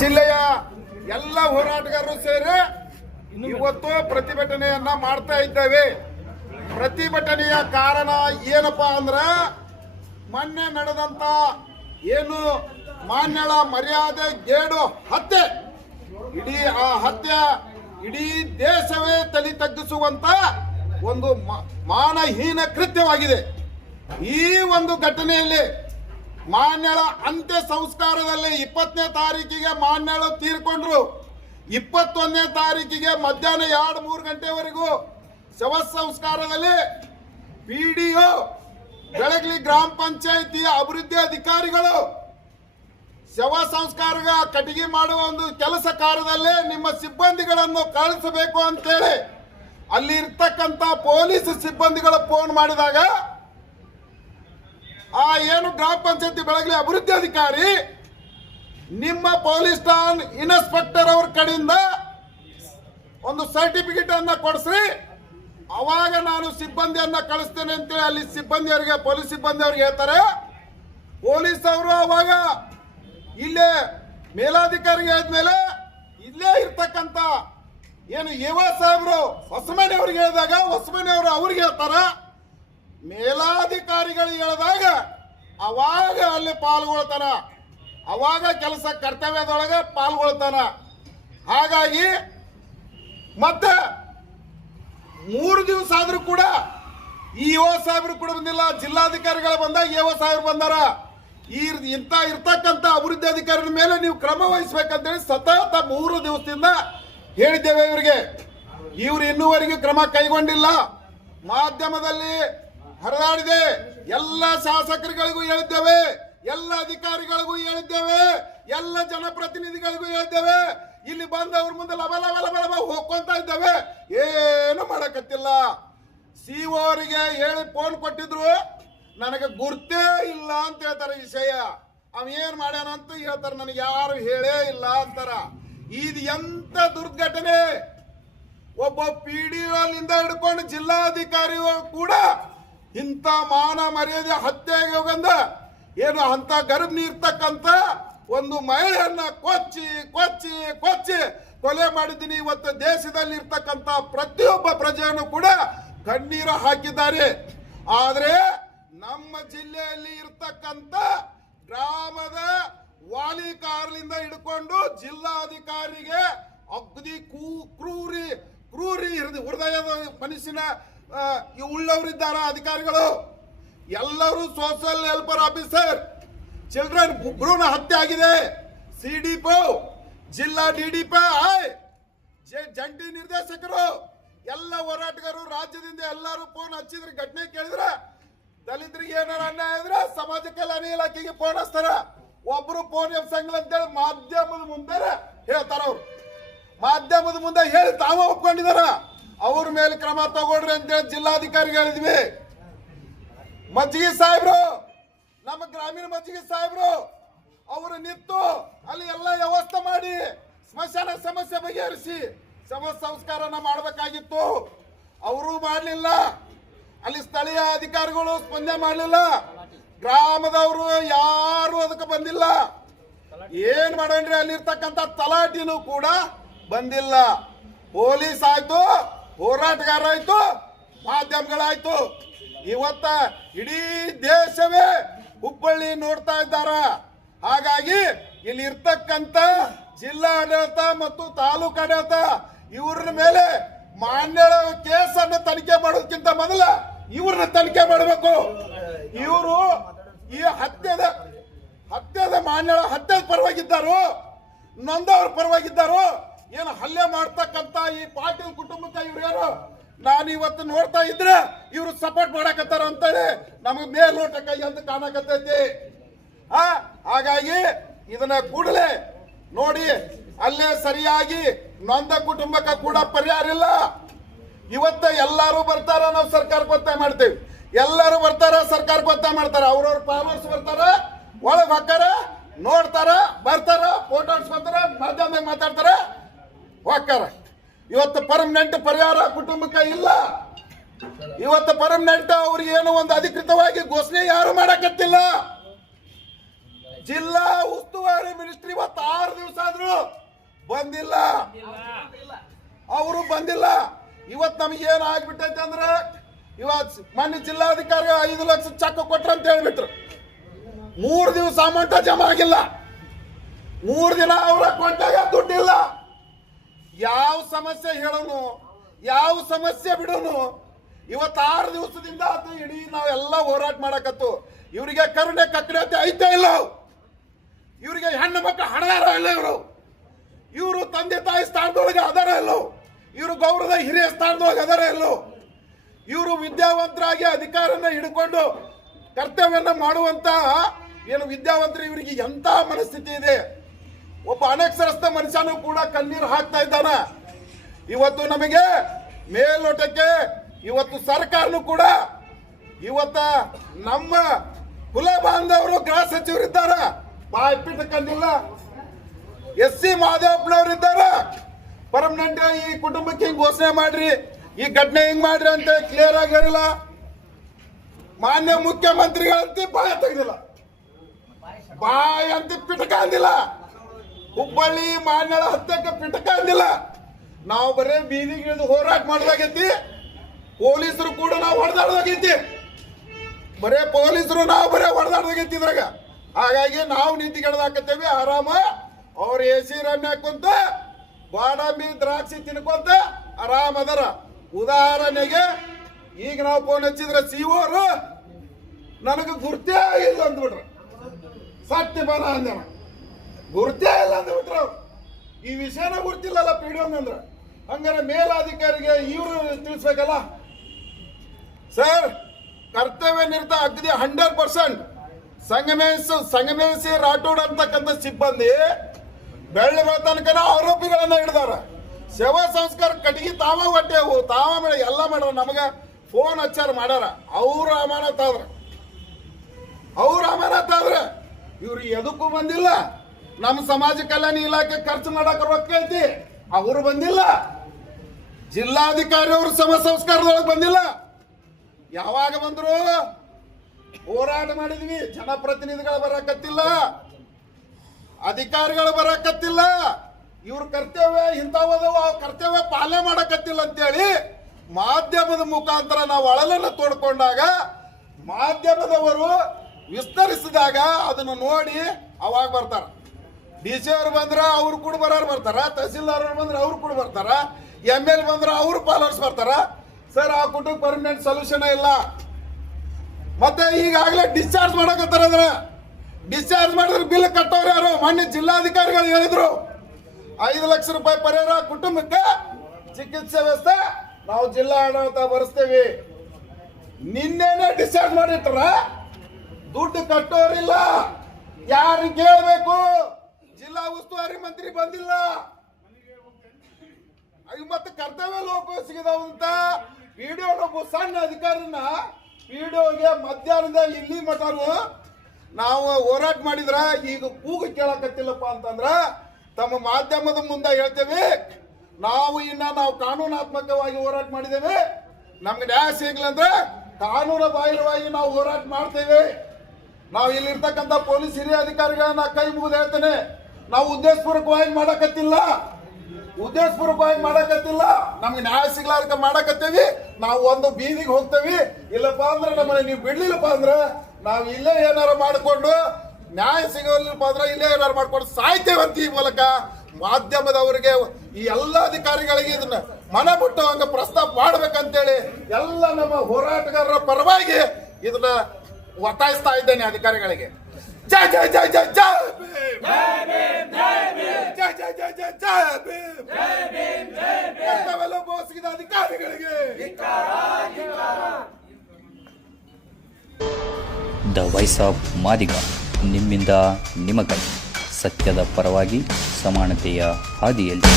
ಜಿಲ್ಲೆಯ ಎಲ್ಲ ಹೋರಾಟಗಾರರು ಸೇರಿ ಇವತ್ತು ಪ್ರತಿಭಟನೆಯನ್ನ ಮಾಡ್ತಾ ಇದ್ದೇವೆ. ಪ್ರತಿಭಟನೆಯ ಕಾರಣ ಏನಪ್ಪಾ ಅಂದ್ರ ಮೊನ್ನೆ ನಡೆದಂತ ಏನು ಮಾನ್ಯಳ ಮರ್ಯಾದೆ ಗೇಡು ಹತ್ಯೆ, ಆ ಹತ್ಯೆ ಇಡೀ ದೇಶವೇ ತಲೆ ತಗ್ಗಿಸುವಂತ ಒಂದು ಮಾನಹೀನ ಕೃತ್ಯವಾಗಿದೆ. ಈ ಒಂದು ಘಟನೆಯಲ್ಲಿ ಮಾನ್ಯಳ ಅಂತ್ಯ ಸಂಸ್ಕಾರದಲ್ಲಿ 20ನೇ ತಾರೀಕಿಗೆ ಮಾನ್ಯಳು ತೀರ್ಕೊಂಡ್ರು. 21ನೇ ತಾರೀಕಿಗೆ ಮಧ್ಯಾಹ್ನ 2-3 ಗಂಟೆವರೆಗೂ ಶವ ಸಂಸ್ಕಾರದಲ್ಲಿ ಪಿಡಿಒ ಬೆಳಗಲಿ ಗ್ರಾಮ ಪಂಚಾಯಿತಿಯ ಅಭಿವೃದ್ಧಿ ಅಧಿಕಾರಿಗಳು ಶವ ಸಂಸ್ಕಾರ ಕಟ್ಟಿಗೆ ಮಾಡುವ ಒಂದು ಕೆಲಸ ಕಾರ್ಯದಲ್ಲಿ ನಿಮ್ಮ ಸಿಬ್ಬಂದಿಗಳನ್ನು ಕಳಿಸಬೇಕು ಅಂತೇಳಿ ಅಲ್ಲಿ ಇರ್ತಕ್ಕಂಥ ಪೊಲೀಸ್ ಸಿಬ್ಬಂದಿಗಳು ಫೋನ್ ಮಾಡಿದಾಗ ಆ ಏನು ಗ್ರಾಮ ಪಂಚಾಯತಿ ಬೆಳಗಲಿ ಅಭಿವೃದ್ಧಿ ಅಧಿಕಾರಿ ನಿಮ್ಮ ಪೊಲೀಸ್ ಠಾಣೆ ಇನ್ಸ್ಪೆಕ್ಟರ್ ಅವ್ರ ಕಡೆಯಿಂದ ಒಂದು ಸರ್ಟಿಫಿಕೇಟ್ ಅನ್ನ ಕೊಡಿಸ್ರಿ, ಅವಾಗ ನಾನು ಸಿಬ್ಬಂದಿಯನ್ನ ಕಳಿಸ್ತೇನೆ ಅಂತೇಳಿ ಅಲ್ಲಿ ಸಿಬ್ಬಂದಿಯವರಿಗೆ ಪೊಲೀಸ್ ಸಿಬ್ಬಂದಿಯವ್ರಿಗೆ ಹೇಳ್ತಾರೆ. ಪೊಲೀಸ್ ಅವರು ಅವಾಗ ಇಲ್ಲೇ ಮೇಲಾಧಿಕಾರಿಗೆ ಆದ್ಮೇಲೆ ಇಲ್ಲೇ ಇರ್ತಕ್ಕಂಥ ಏನು ಯುವ ಸಾಹೇಬರು ಹೊಸಮನೆ ಅವ್ರಿಗೆ ಹೇಳಿದಾಗ ಹೊಸಮನೆ ಅವರು ಅವ್ರಿಗೆ ಹೇಳ್ತಾರ, ಮೇಲಾಧಿಕಾರಿಗಳಿಗೆ ಹೇಳಿದಾಗ ಅವಾಗ ಅಲ್ಲಿ ಪಾಲ್ಗೊಳ್ತಾನ, ಅವಾಗ ಕೆಲಸ ಕರ್ತವ್ಯದೊಳಗೆ ಪಾಲ್ಗೊಳ್ತಾನ. ಹಾಗಾಗಿ ಮತ್ತೆ 3 ದಿವಸ ಆದ್ರೂ ಕೂಡ ಈ ಯುವ ಸಾಹೇಬರು ಕೂಡ ಬಂದಿಲ್ಲ. ಜಿಲ್ಲಾಧಿಕಾರಿಗಳು ಬಂದಾಗ ಯುವ ಸಾಹೇಬರು ಬಂದಾರ. ಇರ್ತಕ್ಕಂಥ ಅಭಿವೃದ್ಧಿ ಅಧಿಕಾರಿಗಳ ಮೇಲೆ ನೀವು ಕ್ರಮ ವಹಿಸಬೇಕಂತೇಳಿ ಸತತ 3 ದಿವಸದಿಂದ ಹೇಳಿದ್ದೇವೆ ಇವರಿಗೆ. ಇವರು ಇನ್ನೂವರೆಗೂ ಕ್ರಮ ಕೈಗೊಂಡಿಲ್ಲ. ಮಾಧ್ಯಮದಲ್ಲಿ ಹರಿದಾಡಿದೆ. ಎಲ್ಲ ಶಾಸಕರುಗಳಿಗೂ ಹೇಳಿದ್ದೇವೆ, ಎಲ್ಲ ಅಧಿಕಾರಿಗಳಿಗೂ ಹೇಳಿದ್ದೇವೆ, ಎಲ್ಲ ಜನಪ್ರತಿನಿಧಿಗಳಿಗೂ ಹೇಳಿದ್ದೇವೆ. ಇಲ್ಲಿ ಬಂದವ್ರ ಮುಂದೆ ಲಬ ಲಬ ಲಬ ಲಬ ಹೋಗ್ಕೊಂತ ಇದ್ದೇವೆ, ಏನು ಮಾಡಕತ್ತಿಲ್ಲ. ಸಿಒ ಅವರಿಗೆ ಹೇಳಿ ಫೋನ್ ಕೊಟ್ಟಿದ್ರು, ನನಗೆ ಗುರ್ತೇ ಇಲ್ಲ ಅಂತ ಹೇಳ್ತಾರೆ. ವಿಷಯ ಅವ ಏನ್ ಮಾಡ್ಯಾನ ಅಂತ ಹೇಳ್ತಾರೆ, ನನಗೆ ಯಾರು ಹೇಳೇ ಇಲ್ಲ ಅಂತಾರ. ಇದು ಎಂತ ದುರ್ಘಟನೆ. ಒಬ್ಬ ಪಿಡಿಒಲಿಂದ ಹಿಡ್ಕೊಂಡು ಜಿಲ್ಲಾಧಿಕಾರಿ ಕೂಡ ಇಂಥ ಮಾನ ಮರ್ಯಾದೆ ಹತ್ಯೆಗೆ ಬಂದ ಏನು ಅಂತ ಗರ್ಭಿಣಿ ಇರ್ತಕ್ಕಂಥ ಒಂದು ಮಹಿಳೆಯನ್ನ ಕೊಚ್ಚಿ ಕೊಚ್ಚಿ ಕೊಚ್ಚಿ ಕೊಲೆ ಮಾಡಿದ್ದೀನಿ. ಇವತ್ತು ದೇಶದಲ್ಲಿ ಇರ್ತಕ್ಕಂಥ ಪ್ರತಿಯೊಬ್ಬ ಪ್ರಜೆಯನ್ನು ಕೂಡ ಕಣ್ಣೀರು ಹಾಕಿದ್ದಾರೆ. ಆದ್ರೆ ನಮ್ಮ ಜಿಲ್ಲೆಯಲ್ಲಿ ಇರ್ತಕ್ಕಂಥ ಗ್ರಾಮದ ವಾಲಿಕಾರರಿಂದ ಹಿಡ್ಕೊಂಡು ಜಿಲ್ಲಾಧಿಕಾರಿಗೆ ಅಗ್ದಿ ಕ್ರೂರಿ ಹೃದಯದ ಮನುಷ್ಯನ ಉಳ್ಳವರಿದ್ದಾರೆ ಅಧಿಕಾರಿಗಳು. ಎಲ್ಲರೂ ಸೋಷಿಯಲ್ ವೆಲ್ಫೇರ್ ಆಫೀಸರ್, ಚಿಲ್ಡ್ರನ್ ಭ್ರೂಣ ಹತ್ಯೆ ಆಗಿದೆ. ಸಿಡಿಪೋ, ಜಿಲ್ಲಾ ಡಿಡಿಪಿ, ಜಂಟಿ ನಿರ್ದೇಶಕರು, ಎಲ್ಲ ಹೋರಾಟಗಾರರು ರಾಜ್ಯದಿಂದ ಎಲ್ಲರೂ ಫೋನ್ ಹಚ್ಚಿದ್ರೆ ಘಟನೆ ಕೇಳಿದ್ರೆ ದಲಿತರಿಗೆ ಏನಾರ ಅನ್ಯಾಯ ಇದ್ರೆ ಸಮಾಜ ಕಲ್ಯಾಣ ಇಲಾಖೆಗೆ ಫೋನ್ ಹಚ್ತಾರ. ಒಬ್ರು ಫೋನ್ ಎಬ್ಸಂಗಿಲ್ಲ ಅಂತೇಳಿ ಮಾಧ್ಯಮದ ಮುಂದೆ ಹೇಳ್ತಾರ. ಅವ್ರು ಮಾಧ್ಯಮದ ಮುಂದೆ ಹೇಳಿ ತಾವ ಒಪ್ಕೊಂಡಿದಾರ. ಅವ್ರ ಮೇಲೆ ಕ್ರಮ ತಗೊಳ್ರಿ ಅಂತೇಳಿ ಜಿಲ್ಲಾಧಿಕಾರಿಗೆ ಹೇಳಿದ್ವಿ. ಮಜ್ಜಿಗೆ ಸಾಹೇಬ್ರು, ನಮ್ಮ ಗ್ರಾಮೀಣ ಮಜ್ಜಿಗೆ ಸಾಹೇಬ್ರು ಅವರು ನಿಂತು ಅಲ್ಲಿ ಎಲ್ಲ ವ್ಯವಸ್ಥೆ ಮಾಡಿ ಸ್ಮಶಾನ ಸಮಸ್ಯೆ ಬಗೆಹರಿಸಿ ಶವ ಸಂಸ್ಕಾರನ ಮಾಡಬೇಕಾಗಿತ್ತು. ಅವರು ಮಾಡಲಿಲ್ಲ. ಅಲ್ಲಿ ಸ್ಥಳೀಯ ಅಧಿಕಾರಿಗಳು ಸ್ಪಂದನೆ ಮಾಡಲಿಲ್ಲ. ಗ್ರಾಮದವರು ಯಾರು ಅದಕ್ಕೆ ಬಂದಿಲ್ಲ. ಏನ್ ಮಾಡೋಣ್ರಿ, ಅಲ್ಲಿರ್ತಕ್ಕಂಥ ತಲಾಟಿನೂ ಕೂಡ ಬಂದಿಲ್ಲ. ಪೊಲೀಸ್ ಆಯ್ತು, ಹೋರಾಟಗಾರ ಆಯ್ತು, ಮಾಧ್ಯಮಗಳಾಯ್ತು. ಇವತ್ತ ಇಡೀ ದೇಶವೇ ಹುಬ್ಬಳ್ಳಿ ನೋಡ್ತಾ ಇದ್ದಾರ. ಹಾಗಾಗಿ ಇಲ್ಲಿ ಇರ್ತಕ್ಕಂಥ ಜಿಲ್ಲಾ ಆಡಳಿತ ಮತ್ತು ತಾಲೂಕು ಆಡಳಿತ ಇವ್ರ ಮೇಲೆ ಮಾನ್ಯಳ ಕೇಸನ್ನು ತನಿಖೆ ಮಾಡೋದಕ್ಕಿಂತ ಮೊದಲ ಇವ್ರನ್ನ ತನಿಖೆ ಮಾಡಬೇಕು. ಇವರು ಈ ಹತ್ಯೆದ ಮಾನ್ಯಳ ಹತ್ಯೆ ಪರವಾಗಿದ್ದಾರೋ, ನೊಂದವ್ರ ಪರವಾಗಿದ್ದಾರೋ, ಏನು ಹಲ್ಲೆ ಮಾಡ್ತಕ್ಕಂತ ಈ ಪಾಟೀಲ್ ಕುಟುಂಬಕ್ಕೆ ಇವ್ರು ನಾನು ಇವತ್ತು ನೋಡ್ತಾ ಇದ್ರೆ ಇವರು ಸಪೋರ್ಟ್ ಮಾಡಕತ್ತಾರ ಅಂತೇಳಿ ನಮಗೆ ಮೇಲ್ನೋಟಕ್ಕೆ ಎಂದು ಕಾಣಕತ್ತೈತಿ. ಹಾಗಾಗಿ ಇದನ್ನ ಕೂಡಲೇ ನೋಡಿ ಅಲ್ಲೇ ಸರಿಯಾಗಿ ನೊಂದ ಕುಟುಂಬಕ್ಕೆ ಕೂಡ ಪರಿಹಾರ ಇಲ್ಲ. ಇವತ್ತ ಎಲ್ಲರೂ ಬರ್ತಾರ, ನಾವು ಸರ್ಕಾರಕ್ಕೆ ಒತ್ತಾಯ ಮಾಡ್ತೇವೆ. ಎಲ್ಲರೂ ಬರ್ತಾರ, ಸರ್ಕಾರಕ್ಕೆ ಒತ್ತಾಯ ಮಾಡ್ತಾರ. ಅವ್ರವ್ರ ಫಾಲೋವರ್ಸ್ ಬರ್ತಾರ, ಒಳಗ್ ಹಾಕಾರ, ನೋಡ್ತಾರ, ಬರ್ತಾರ, ಫೋಟೋ ಹಾಕ್ಸ್ಕೊಂತಾರ, ಮಾಧ್ಯಮದಾಗ ಮಾತಾಡ್ತಾರ, ಹೋಗ್ತಾರ. ಇವತ್ತು ಪರ್ಮನೆಂಟ್ ಪರಿಹಾರ ಕುಟುಂಬಕ್ಕೆ ಇಲ್ಲ. ಇವತ್ತು ಪರ್ಮನೆಂಟ್ ಅವ್ರಿಗೆ ಏನೋ ಒಂದು ಅಧಿಕೃತವಾಗಿ ಘೋಷಣೆ ಯಾರು ಮಾಡಕತ್ತಿಲ್ಲ. ಜಿಲ್ಲಾ ಉಸ್ತುವಾರಿ ಮಿನಿಸ್ಟ್ರಿ ಇವತ್ತು 6 ದಿವಸ ಆದ್ರೂ ಹೇಳಿದ್ರು, ಬಂದಿಲ್ಲ. ಅವರು ಬಂದಿಲ್ಲ. ಇವತ್ತು ನಮಗೆ ಏನು ಆಗ್ಬಿಟ್ಟೈತೆ ಅಂದ್ರೆ, ಇವತ್ತು ಮಾನ್ಯ ಜಿಲ್ಲಾಧಿಕಾರಿ 5 ಲಕ್ಷ ಚೆಕ್ ಕೊಟ್ರ ಅಂತ ಹೇಳ್ಬಿಟ್ರು. 3 ದಿವಸ ಅಮೌಂಟ್ ಜಮಾ ಆಗಿಲ್ಲ. 3 ದಿನ ಅವ್ರ ಅಕೌಂಟಾಗ ದುಡ್ಡಿಲ್ಲ. ಯಾವ ಸಮಸ್ಯೆ ಹೇಳೋನು, ಯಾವ ಸಮಸ್ಯೆ ಬಿಡೋನು. ಇವತ್ತು 6 ದಿವಸದಿಂದ ಅದು ಇಡೀ ನಾವೆಲ್ಲ ಹೋರಾಟ ಮಾಡಕತ್ತು. ಇವರಿಗೆ ಕರುಣೆ ಕಕ್ಕಡತೆ ಐತೆ ಇಲ್ಲ, ಇವರಿಗೆ ಹೆಣ್ಣು ಮಕ್ಕಳು ಹಣದಾರ ಇಲ್ಲ, ಇವರು ತಂದೆ ತಾಯಿ ಸ್ಥಾನದೊಳಗೆ ಅದರ ಇಲ್ಲೋ, ಇವರು ಗೌರವದ ಹಿರಿಯ ಸ್ಥಾನದೊಳಗೆ ಅದರ ಇಲ್ಲೋ, ಇವರು ವಿದ್ಯಾವಂತರಾಗಿ ಅಧಿಕಾರನ ಹಿಡ್ಕೊಂಡು ಕರ್ತವ್ಯನ ಮಾಡುವಂತ ಏನು ವಿದ್ಯಾವಂತರು, ಇವರಿಗೆ ಎಂತ ಮನಸ್ಥಿತಿ ಇದೆ. ಒಬ್ಬ ಅನಕ್ಷರಸ್ಥ ಮನುಷ್ಯನೂ ಕೂಡ ಕಣ್ಣೀರು ಹಾಕ್ತಾ ಇದ್ದಾನ. ಇವತ್ತು ನಮಗೆ ಮೇಲ್ನೋಟಕ್ಕೆ ಇವತ್ತು ಸರ್ಕಾರನು ಕೂಡ ಇವತ್ತ ನಮ್ಮ ಕುಲ ಬಾಂಧವರು ಗೃಹ ಸಚಿವರಿದ್ದಾರ, ಬಾಯ್ಪಿಟ್ಟ ಕಂಡಿಲ್ಲ. SC ಮಹದೇವಪ್ಪನವ್ರು ಇದ್ದಾರ, ಪರ್ಮನೆಂಟ್ ಈ ಕುಟುಂಬಕ್ಕೆ ಹಿಂಗ್ ಘೋಷಣೆ ಮಾಡ್ರಿ, ಈ ಘಟನೆ ಹಿಂಗ್ ಮಾಡ್ರಿ ಅಂತ ಕ್ಲಿಯರ್ ಆಗಿ ಹೇಳಿಲ್ಲ. ಮಾನ್ಯ ಮುಖ್ಯಮಂತ್ರಿಗಳಂತ ಬಾಯ ತೆಗೆದಿಲ್ಲ, ಬಾಯ್ ಅಂತ ಪಿಟಕ ಅಂದಿಲ್ಲ. ಹುಬ್ಬಳ್ಳಿ ಮಾನ್ಯಳ ಹತ್ತಕ್ಕೆ ಪಿಟಕ ಅಂದಿಲ್ಲ. ನಾವು ಬರೇ ಬೀದಿಗೆ ಇಳಿದು ಹೋರಾಟ ಮಾಡಿದಾಗೈತಿ, ಪೊಲೀಸರು ಕೂಡ ನಾವು ಹೊಡೆದಾಡ್ದಾಗೈತಿ, ಬರೇ ಪೊಲೀಸರು ನಾವು ಬರೇ ಹೊಡೆದಾಡ್ದಾಗೈತಿ ಇದ್ರಾಗ. ಹಾಗಾಗಿ ನಾವು ನಿಂತಿಗೆಡ್ದಾಕತ್ತೇವಿ ಆರಾಮ. ಅವ್ರ AC ರಮ್ಯ ಕುಂತ ಬಾದಾಮಿ ದ್ರಾಕ್ಷಿ ತಿನ್ಕೊಂತ ಆರಾಮ ಅದರ. ಉದಾಹರಣೆಗೆ ಈಗ ನಾವು ಫೋನ್ ಹಚ್ಚಿದ್ರೆ CO ಅವರು ನನಗೆ ಗುರ್ತೇ ಇಲ್ಲ ಅಂದ್ಬಿಟ್ರು, ಸತ್ಯ ಬನ ಅಂದೇವ, ಗುರ್ತೇ ಇಲ್ಲ ಅಂದ್ಬಿಟ್ರು. ಈ ವಿಷಯನ ಗುರ್ತಿಲ್ಲಲ್ಲ PDO ಅಂದ್ರೆ, ಹಂಗಾರೆ ಮೇಲಾಧಿಕಾರಿಗೆ ಇವರು ತಿಳಿಸ್ಬೇಕಲ್ಲ. ಸರ್, ಕರ್ತವ್ಯ ನಿರತ ಅಗದಿ 100% ಸಂಗಮೇಶಿ ರಾಠೋಡ್ ಅಂತಕ್ಕಂಥ ಸಿಬ್ಬಂದಿ ಬೆಳ್ಳಿ ಬೆಳತನಕನ ಆರೋಪಿಗಳನ್ನ ಹಿಡಿದಾರ. ಶವ ಸಂಸ್ಕಾರ ಕಟ್ಟಿಗೆ ತಾವ ಹೊಟ್ಟೆವು, ತಾವ ಮೇಡ ಎಲ್ಲ ಮಾಡ್ಯಾರ. ನಮಗ ಫೋನ್ ಹಚ್ಚಾರ ಮಾಡ್ಯಾರ, ಅವ್ರ ಅಮಾನತ್ ಆದ್ರೆ ಇವ್ರು ಎದಕ್ಕೂ ಬಂದಿಲ್ಲ. ನಮ್ಮ ಸಮಾಜ ಕಲ್ಯಾಣ ಇಲಾಖೆ ಖರ್ಚು ಮಾಡಕ ರೊಕ್ಕ ಐತಿ, ಅವರು ಬಂದಿಲ್ಲ. ಜಿಲ್ಲಾಧಿಕಾರಿ ಅವರು ಶವ ಸಂಸ್ಕಾರದೊಳಗೆ ಬಂದಿಲ್ಲ. ಯಾವಾಗ ಬಂದ್ರು? ಹೋರಾಟ ಮಾಡಿದ್ವಿ, ಜನಪ್ರತಿನಿಧಿಗಳು ಬರಕತ್ತಿಲ್ಲ, ಅಧಿಕಾರಿಗಳು ಬರಕತ್ತಿಲ್ಲ. ಇವ್ರ ಕರ್ತವ್ಯ ಇಂಥವದವು, ಆ ಕರ್ತವ್ಯ ಪಾಲನೆ ಮಾಡಕತ್ತಿಲ್ಲ ಅಂತೇಳಿ ಮಾಧ್ಯಮದ ಮುಖಾಂತರ ನಾವು ಅಳಲನ್ನು ತೋಡ್ಕೊಂಡಾಗ, ಮಾಧ್ಯಮದವರು ವಿಸ್ತರಿಸಿದಾಗ ಅದನ್ನು ನೋಡಿ ಅವಾಗ ಬರ್ತಾರ. DC ಅವ್ರು ಬಂದ್ರ ಅವ್ರು ಕೂಡ ಬರ್ತಾರ, ತಹಸೀಲ್ದಾರ್ ಅವ್ರು ಬಂದ್ರೆ ಅವ್ರು ಕೂಡ ಬರ್ತಾರ, ML ಬಂದ್ರ ಅವ್ರು ಫಾಲೋವರ್ಸ್ ಬರ್ತಾರ. ಸರ್, ಆ ಕುಟುಂಬ ಪರ್ಮನೆಂಟ್ ಸೊಲ್ಯೂಷನ್ ಇಲ್ಲ. ಮತ್ತೆ ಈಗಾಗಲೇ ಡಿಸ್ಚಾರ್ಜ್ ಮಾಡಕತ್ತಾರ. ಅಂದ್ರೆ ಡಿಸ್ಚಾರ್ಜ್ ಮಾಡಿದ್ರೆ ಬಿಲ್ ಕಟ್ಟೋರು ಯಾರು? ಮಾನ್ಯ ಜಿಲ್ಲಾಧಿಕಾರಿಗಳು ಹೇಳಿದ್ರು 5 ಲಕ್ಷ ರೂಪಾಯಿ ಪರಿಹಾರ ಕುಟುಂಬಕ್ಕೆ ಚಿಕಿತ್ಸೆ ವ್ಯವಸ್ಥೆ ನಾವು ಜಿಲ್ಲಾ ಆಡಳಿತ ಭರಿಸ್ತೇವೆ. ನಿನ್ನೆನೆ ಡಿಸ್ಚಾರ್ಜ್ ಮಾಡಿಟ್ರ, ದುಡ್ಡು ಕಟ್ಟೋರಿಲ್ಲ. ಯಾರು ಕೇಳಬೇಕು? ಜಿಲ್ಲಾ ಉಸ್ತುವಾರಿ ಮಂತ್ರಿ ಬಂದಿಲ್ಲ. ಮತ್ತೆ ಕರ್ತವ್ಯ ಲೋಪಸಿಗಿದವಂತ PDO ಸಣ್ಣ ಅಧಿಕಾರಿನ PDOಗೆ ಮಧ್ಯಾಹ್ನದ ಇಲ್ಲಿ ಮಠನು ನಾವು ಹೋರಾಟ ಮಾಡಿದ್ರ ಈಗ ಕೂಗು ಕೇಳಕತ್ತಿಲ್ಲಪ್ಪ ಅಂತಂದ್ರ ತಮ್ಮ ಮಾಧ್ಯಮದ ಮುಂದೆ ಹೇಳ್ತೇವೆ. ನಾವು ಕಾನೂನಾತ್ಮಕವಾಗಿ ಹೋರಾಟ ಮಾಡಿದ್ದೇವೆ. ನಮ್ಗೆ ನ್ಯಾಯ ಸಿಗ್ಲಿಲ್ಲ ಅಂದ್ರೆ ಕಾನೂನು ಬಾಹಿರವಾಗಿ ನಾವು ಹೋರಾಟ ಮಾಡ್ತೇವೆ. ನಾವು ಇಲ್ಲಿರ್ತಕ್ಕಂಥ ಪೊಲೀಸ್ ಹಿರಿಯ ಅಧಿಕಾರಿಗಳನ್ನ ಕೈ ಮುಗಿದು ಹೇಳ್ತೇನೆ, ನಾವು ಉದ್ದೇಶಪೂರ್ವಕವಾಗಿ ಮಾಡಕತ್ತಿಲ್ಲ. ನಮ್ಗೆ ನ್ಯಾಯ ಸಿಗ್ಲಾರ್ಕ ಮಾಡಕತ್ತೇವಿ. ನಾವು ಒಂದು ಬೀದಿಗೆ ಹೋಗ್ತೇವಿ. ಇಲ್ಲಪ್ಪ ಅಂದ್ರೆ ನಮ್ಮನ್ನ ನೀವು ಬಿಡ್ಲಿಲ್ಲಪ್ಪ ಅಂದ್ರೆ ನಾವು ಇಲ್ಲೇ ಏನಾರ ಮಾಡಿಕೊಂಡು, ನ್ಯಾಯ ಸಿಗಲಿಲ್ಲಪ್ಪ ಅಂದ್ರೆ ಇಲ್ಲೇ ಏನಾರು ಮಾಡ್ಕೊಂಡು ಸಾಯ್ತೇವಂತ ಈ ಮೂಲಕ ಮಾಧ್ಯಮದವರಿಗೆ, ಈ ಎಲ್ಲ ಅಧಿಕಾರಿಗಳಿಗೆ ಇದನ್ನ ಮನ ಮುಟ್ಟುವಂಗ ಪ್ರಸ್ತಾಪ ಮಾಡ್ಬೇಕಂತೇಳಿ ಎಲ್ಲ ನಮ್ಮ ಹೋರಾಟಗಾರರ ಪರವಾಗಿ ಇದನ್ನ ಒತ್ತಾಯಿಸ್ತಾ ಇದ್ದೇನೆ ಅಧಿಕಾರಿಗಳಿಗೆ. ಜೈ ಜೈ ಜೈ ಜೈ ಜೈ ಭೀಮ್, ಜೈ ಜೈ ಜೈ ಜೈ ಜೈ ಭೀಮ್, ಕರ್ತವ್ಯ ಬೋಸಿದ ಅಧಿಕಾರಿಗಳಿಗೆ. ದ ವಾಯ್ಸ್ ಆಫ್ ಮಾದಿಗ, ನಿಮ್ಮಿಂದ ನಿಮಗಾಗಿ, ಸತ್ಯದ ಪರವಾಗಿ, ಸಮಾನತೆಯ ಹಾದಿಯಲ್ಲಿ.